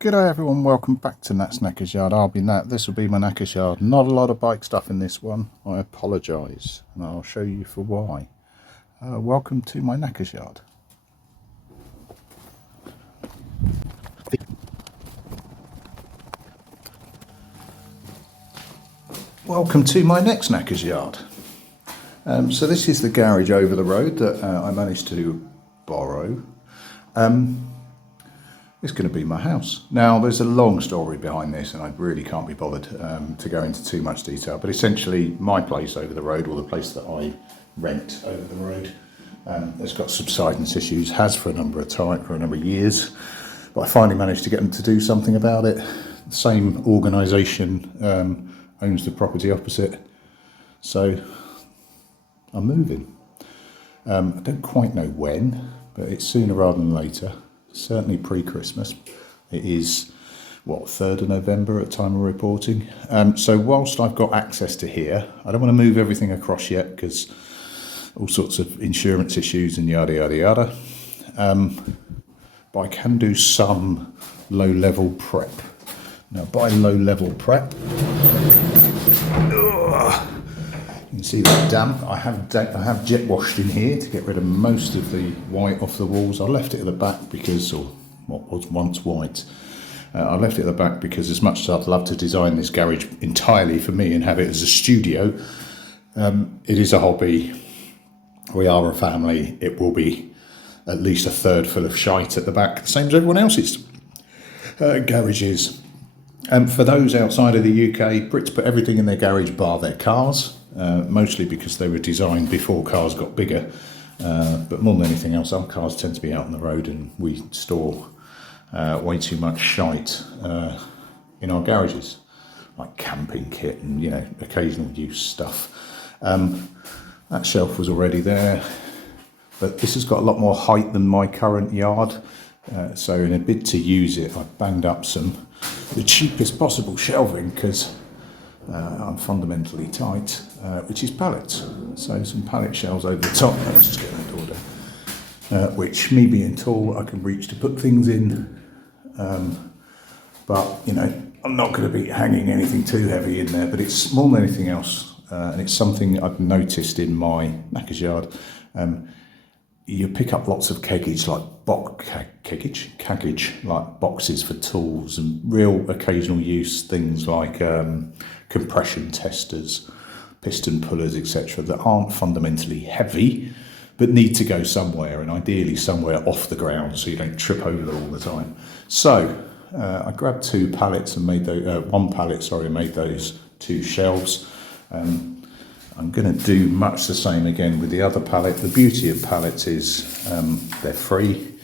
G'day everyone, welcome back to Nat's Nackers Yard. I'll be Nat, this will be my Nackers Yard. Not a lot of bike stuff in this one, I apologise, and I'll show you for why. Welcome to my Nackers Yard. Welcome to my next Nackers Yard. So this is the garage over the road that I managed to borrow. It's going to be my house. Now, there's a long story behind this, and I really can't be bothered to go into too much detail, but essentially my place over the road, or the place that I rent over the road, has got subsidence issues, has for a number of years, but I finally managed to get them to do something about it. The same organisation owns the property opposite, so I'm moving. I don't quite know when, but it's sooner rather than later. Certainly pre-Christmas. It is, what, 3rd of November at time of reporting. So whilst I've got access to here, I don't want to move everything across yet because all sorts of insurance issues and yada, yada, yada. But I can do some low-level prep. Now, by low-level prep, you can see that damp. I have jet washed in here to get rid of most of the white off the walls. I left it at the back because, or what was once white, I left it at the back because as much as I'd love to design this garage entirely for me and have it as a studio, it is a hobby. We are a family. It will be at least a third full of shite at the back, the same as everyone else's garages. For those outside of the UK, Brits put everything in their garage bar their cars. Mostly because they were designed before cars got bigger, but more than anything else, our cars tend to be out on the road and we store way too much shite in our garages, like camping kit and, you know, occasional use stuff. That shelf was already there, but this has got a lot more height than my current yard, so in a bid to use it, I banged up the cheapest possible shelving because I'm fundamentally tight, which is pallets. So some pallet shelves over the top. Let's just get that door down. Which, me being tall, I can reach to put things in. But, you know, I'm not going to be hanging anything too heavy in there. But it's more than anything else, and it's something I've noticed in my Nackers Yard. You pick up lots of keggage, like like boxes for tools and real occasional use things like compression testers, piston pullers, etc., that aren't fundamentally heavy but need to go somewhere, and ideally somewhere off the ground so you don't trip over them all the time. So I grabbed one pallet, and made those 2 shelves. I'm going to do much the same again with the other pallet. The beauty of pallets is they're free.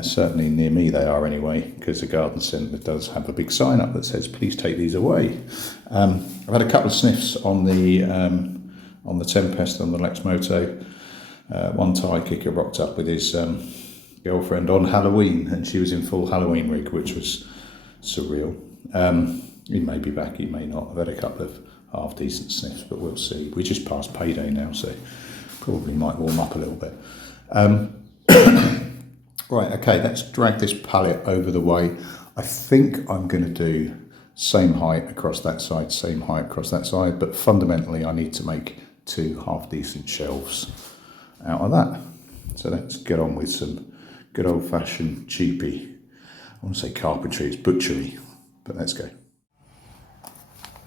Certainly near me they are anyway, because the garden centre does have a big sign up that says please take these away. I've had a couple of sniffs on the Tempest, on the Lex Moto. One tyre kicker rocked up with his girlfriend on Halloween, and she was in full Halloween rig, which was surreal. He may be back, he may not. I've had a couple of half decent sniffs, but we'll see. We just passed payday now, so probably might warm up a little bit. Right, okay, let's drag this pallet over the way. I think I'm going to do same height across that side, same height across that side, but fundamentally I need to make 2 half decent shelves out of that. So let's get on with some good old fashioned cheapy, I want to say carpentry, it's butchery, but let's go.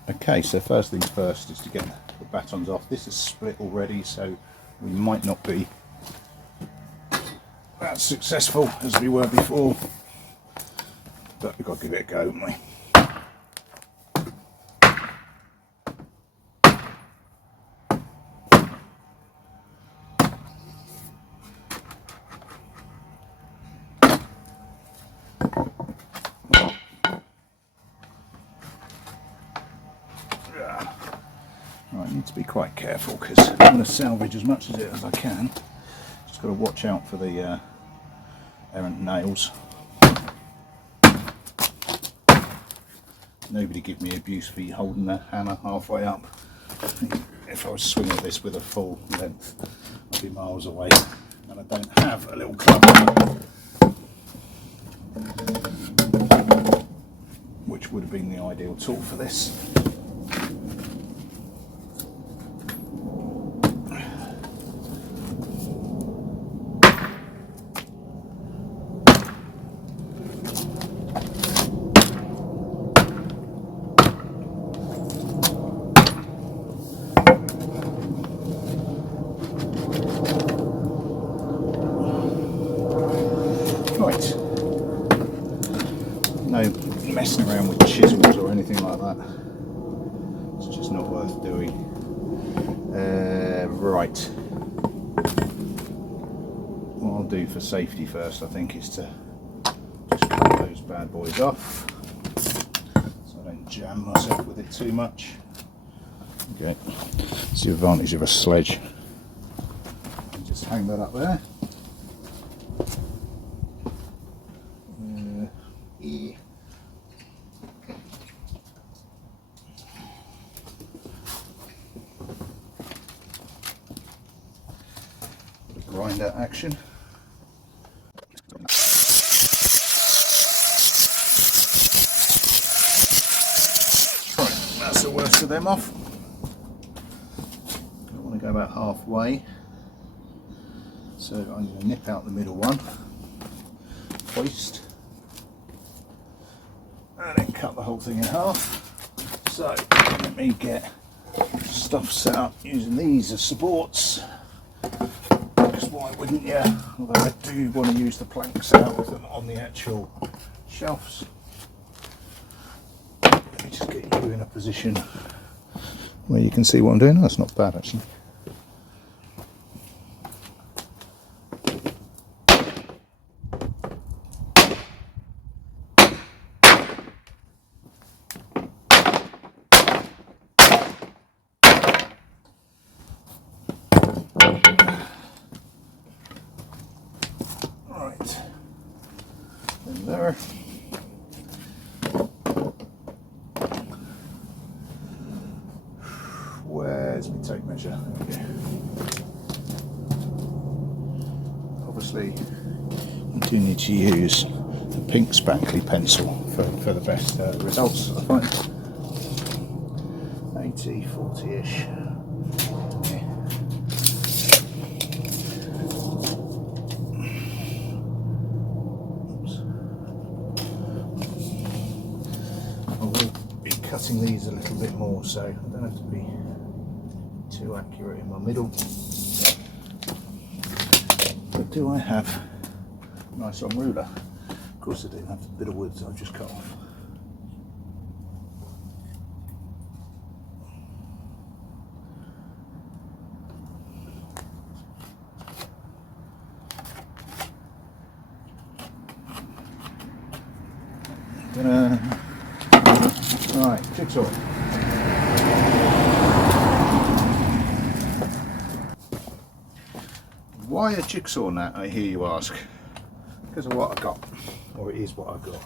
Okay, so first things first is to get the batons off. This is split already, so we might not be as successful as we were before, but we've got to give it a go, haven't we? I need to be quite careful because I'm going to salvage as much of it as I can. Just got to watch out for the errant nails. Nobody give me abuse for holding the hammer halfway up. If I was swinging this with a full length, I'd be miles away. And I don't have a little club, which would have been the ideal tool for this. Right, no messing around with chisels or anything like that, it's just not worth doing. Right, what I'll do for safety first, I think, is to just cut those bad boys off so I don't jam myself with it too much. Okay, that's the advantage of a sledge. Just hang that up there. Grinder action. Right, that's the worst of them off. I want to go about halfway, so I'm going to nip out the middle one, hoist, and then cut the whole thing in half. So let me get stuff set up using these as supports. Why wouldn't you? Although I do want to use the planks out of them on the actual shelves. Let me just get you in a position where you can see what I'm doing. Oh, that's not bad actually. There. Where's my tape measure? There we go. Obviously, you do need to use a pink spankly pencil for the best results, I find. 80, 40-ish. Cutting these a little bit more, so I don't have to be too accurate in my middle. But do I have a nice long ruler? Of course I do. I have a bit of wood that I've just cut off. Right, jigsaw. Why a jigsaw nut, I hear you ask? Because of what I got, or it is what I got.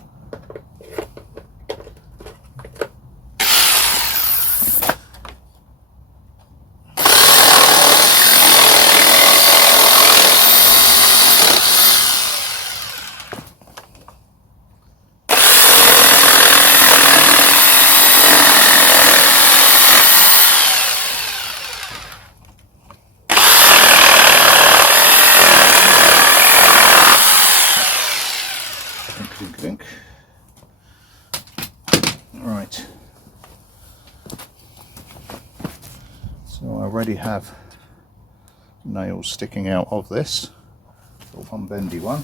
Right, so I already have nails sticking out of this, or one bendy one.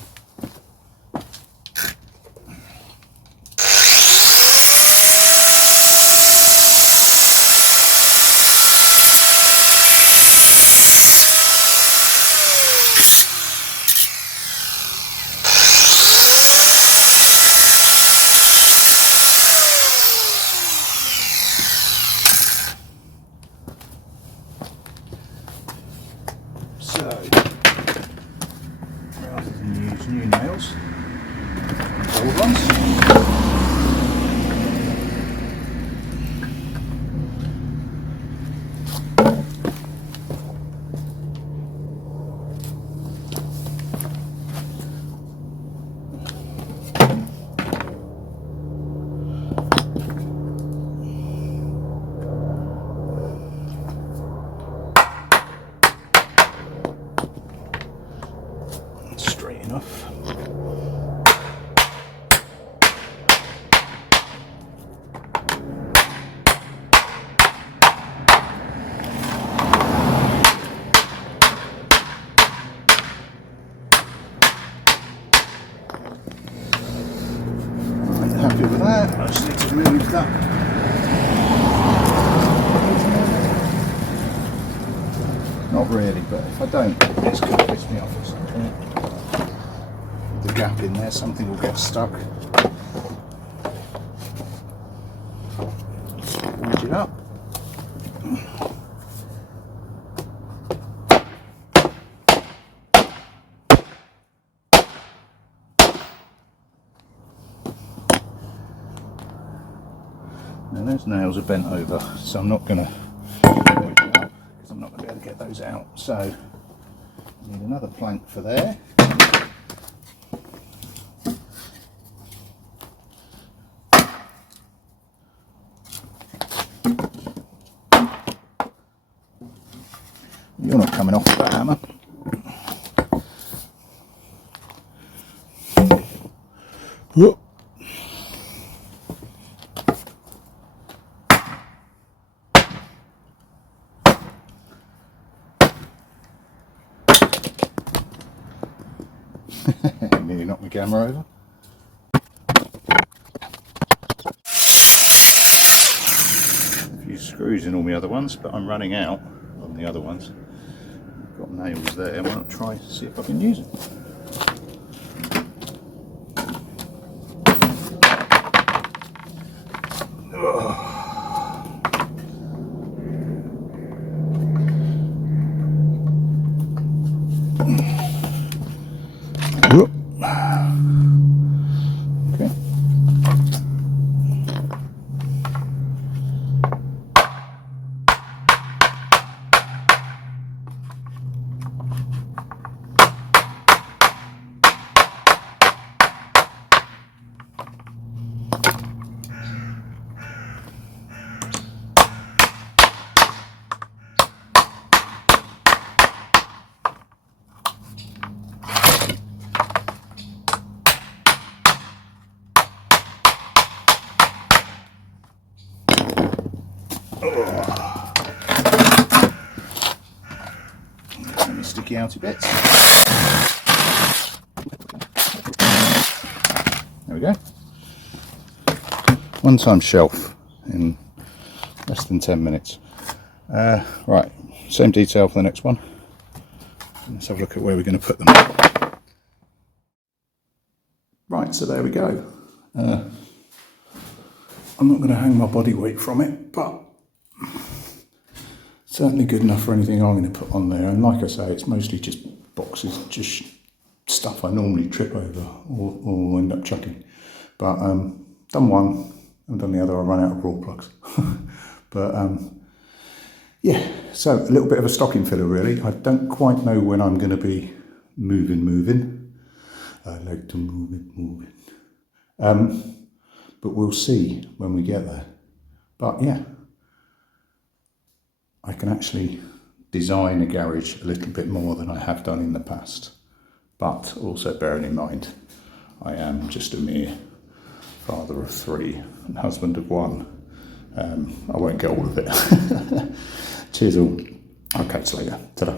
me to move that. Not really, but if I don't, it's going to piss me off or something. With the gap in there, something will get stuck. Squeeze it up. Now those nails are bent over, so I'm not going to work it out because I'm not going to be able to get those out. So I need another plank for there. You're not coming off with that hammer. Whoop. Nearly knocked my camera over. A few screws in all my other ones, but I'm running out on the other ones. I've got nails there. Why not try see if I can use it? Okay. Any sticky outy bits. There we go. One time shelf in less than 10 minutes. Right, same detail for the next one. Let's have a look at where we're going to put them. Right, so there we go. I'm not going to hang my body weight from it, but certainly good enough for anything I'm going to put on there. And like I say, it's mostly just boxes, just stuff I normally trip over or end up chucking. But done one, and done the other. I run out of raw plugs. But yeah, so a little bit of a stocking filler really. I don't quite know when I'm going to be moving. I like to move it. But we'll see when we get there. But yeah, I can actually design a garage a little bit more than I have done in the past. But also bearing in mind, I am just a mere father of 3 and husband of 1. I won't get all of it. Cheers all. I'll catch you later. Ta-da.